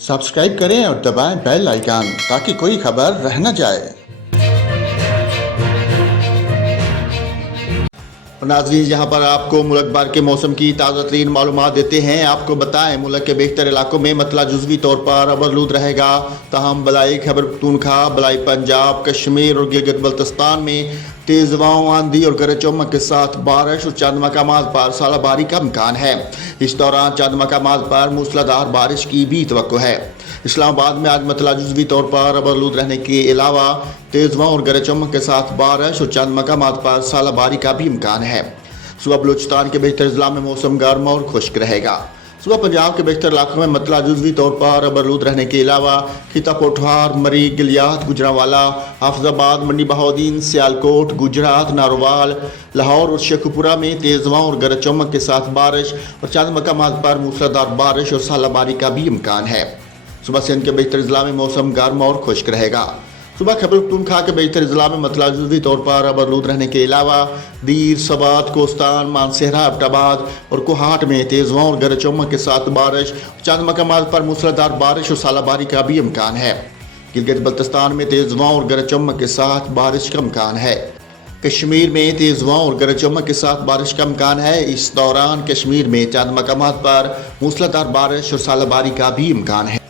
Subscribe करें और दबाएं बेल आइकन ताकि कोई खबर रह न जाए। नाज़रीन, यहाँ पर आपको मुल्क भर के मौसम की ताज़ा तरीन मालूमात देते हैं। आपको बताएं, मुल्क के बेहतर इलाकों में मतला जुज़वी तौर पर अबरलूद रहेगा, ताहम बलाई खैबर पख्तूनख्वा, बलाई पंजाब, कश्मीर और गिलगित बल्तिस्तान में तेज़ हवाओं, आंधी और गरज चमक के साथ बारिश और चंद मकामात पर सालाबारी का इम्कान है। इस दौरान चंद मकामात पर मूसलाधार बारिश की भी तवक्को है। इस्लामाबाद में आज मतला जुज़वी तौर पर अबरलूद रहने के अलावा तेज़ हवाओं और गरज चमक के साथ बारिश और चंद मकामात पर सालाबारी का भी इम्कान है। सुबह बलूचिस्तान के बेहतर अजला में मौसम गर्म और खुश्क रहेगा। सुबह पंजाब के बेहतर इलाकों में मतला जुज़वी तौर पर अबरलूद रहने के अलावा खिता पोठार, मरी, गिलियात, गुजरांवाला, हाफिजाबाद, मंडी बहाउद्दीन, सियालकोट, गुजरात, नारोवाल, लाहौर और शेखुपुरा में तेज़ हवाओं और गरज चमक के साथ बारिश और चंद मकामात पर मूसलाधार बारिश और सालाबारी का भी इम्कान है। सुबह सिंध के बेहतर अजला में मौसम गर्म और खुश्क रहेगा। सुबह खैबर पख्तूनख्वा के बेहतर अजला में मतला जुज़वी तौर पर अबरलूद रहने के अलावा दीर, सबात, कोस्तान, मानसेहरा, एबटाबाद और कोहाट में तेज़ हवाओं और गरज चमक के साथ बारिश, चंद मकामात पर मूसलाधार बारिश और सालाबारी का भी इम्कान है। गिलगित बल्तिस्तान में तेज़ हवाओं और गरज चमक के साथ बारिश का इम्कान है। कश्मीर में तेज़ हवाओं और गरज चमक के साथ बारिश का इम्कान है। इस दौरान कश्मीर में चंद मकामात पर मूसलाधार बारिश और सालाबारी का भी इम्कान है।